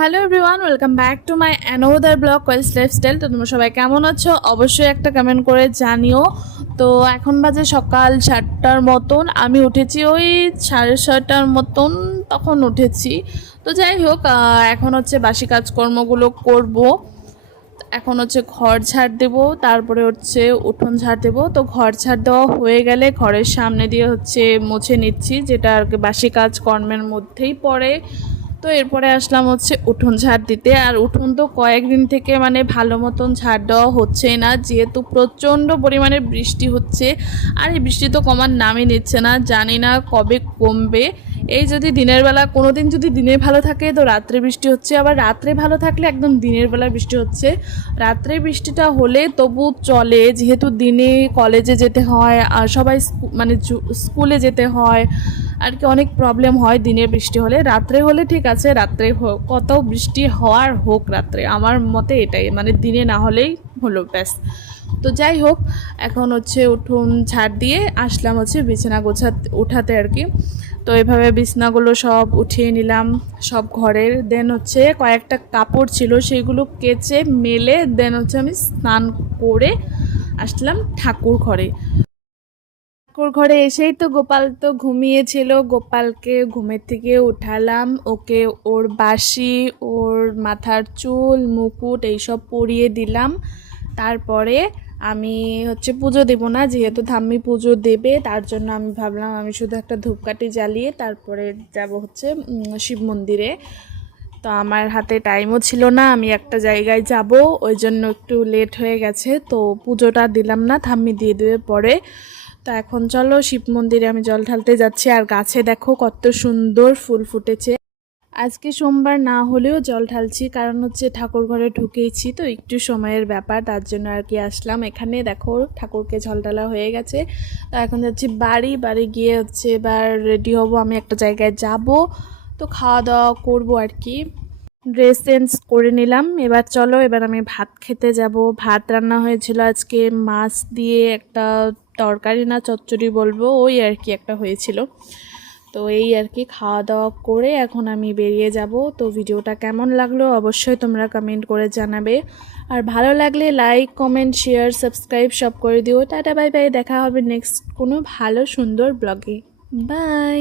Hello everyone, welcome back to my another blog Koel's lifestyle. তো তোমরা সবাই কেমন আছো অবশ্যই একটা কমেন্ট করে জানিও। তো এখন বাজে সকাল 7টার মতন, আমি উঠেছি ওই 6:30টার মতন, তখন উঠেছি। তো যাই হোক, এখন হচ্ছে বাসি কাজকর্মগুলো করব। এখন হচ্ছে ঘর ঝাড় দেবো, তারপরে হচ্ছে উঠোন ঝাড় দেবো। তো ঘর ঝাড় দেওয়া হয়ে গেলে ঘরের সামনে দিয়ে হচ্ছে মুছে নিচ্ছি, যেটা আর কি বাসি কাজকর্মের মধ্যেই পড়ে। তো এরপরে আসলাম হচ্ছে উঠোন ঝাড় দিতে। আর উঠোন তো কয়েকদিন থেকে মানে ভালো মতন ঝাড় দেওয়া হচ্ছেই না, যেহেতু প্রচণ্ড পরিমাণে বৃষ্টি হচ্ছে। আর এই বৃষ্টি তো কমার নামই নিচ্ছে না, জানি না কবে কমবে। এই যদি দিনের বেলা কোনো দিন যদি দিনে ভালো থাকে তো রাত্রে বৃষ্টি হচ্ছে, আবার রাত্রে ভালো থাকলে একদম দিনের বেলা বৃষ্টি হচ্ছে। রাত্রে বৃষ্টিটা হলে তবু চলে, যেহেতু দিনে কলেজে যেতে হয় আর সবাই মানে স্কুলে যেতে হয় আর কি, অনেক প্রবলেম হয় দিনে বৃষ্টি হলে। রাত্রে হলে ঠিক আছে, রাত্রে কত বৃষ্টি হওয়ার হোক, রাত্রে আমার মতে এটাই, মানে দিনে না হলেই হলো, ব্যাস। তো যাই হোক, এখন হচ্ছে উঠোন ঝাড় দিয়ে আসলাম হচ্ছে বিছানা উঠাতে আর কি। তো এভাবে বিছনাগুলো সব উঠিয়ে নিলাম সব ঘরের। দেন হচ্ছে কয়েকটা কাপড় ছিল, সেগুলো কেচে মেলে দেন হচ্ছে আমি স্নান করে আসলাম ঠাকুর ঘরে। ঠাকুর ঘরে এসেই তো গোপাল তো ঘুমিয়েছিল, গোপালকে ঘুমের থেকে উঠালাম, ওকে ওর বাসি, ওর মাথার চুল, মুকুট এইসব পরিয়ে দিলাম। তারপরে আমি হচ্ছে পুজো দেবো না, যেহেতু ঠাম্মি পুজো দেবে, তার জন্য আমি ভাবলাম আমি শুধু একটা ধূপকাঠি জ্বালিয়ে তারপরে যাব হচ্ছে শিব মন্দিরে। তো আমার হাতে টাইমও ছিল না, আমি একটা জায়গায় যাব, ওই জন্য একটু লেট হয়ে গেছে। তো পুজোটা দিলাম না, ঠাম্মি দিয়ে দেবে পরে। তো এখন চলো শিব মন্দিরে আমি জল ঢালতে যাচ্ছি। আর গাছে দেখো কত সুন্দর ফুল ফুটেছে। আজকে সোমবার না হলেও জল ঢালছি, কারণ হচ্ছে ঠাকুর ঘরে ঢুকেইছি তো একটু সময়ের ব্যাপার, তার জন্য আর কি আসলাম এখানে। দেখো ঠাকুরকে জল ঢালা হয়ে গেছে। তো এখন যাচ্ছি বাড়ি গিয়ে হচ্ছে এবার রেডি হব, আমি একটা জায়গায় যাব। তো খাওয়া দাওয়া করবো আর কি, ড্রেস চেঞ্জ করে নিলাম। এবার চলো, এবার আমি ভাত খেতে যাব। ভাত রান্না হয়েছিল আজকে মাছ দিয়ে, একটা তরকারি না চচ্চড়ি বলবো, ওই আর কি একটা হয়েছিল। তো এই আর কি খাওয়া দাওয়া করে এখন আমি বেরিয়ে যাব। তো ভিডিওটা কেমন লাগলো অবশ্যই তোমরা কমেন্ট করে জানাবে। আর ভালো লাগলে লাইক, কমেন্ট, শেয়ার, সাবস্ক্রাইব সব করে দিও। টাটা, বাই বাই, দেখা হবে নেক্সট কোনো ভালো সুন্দর ব্লগে। বাই।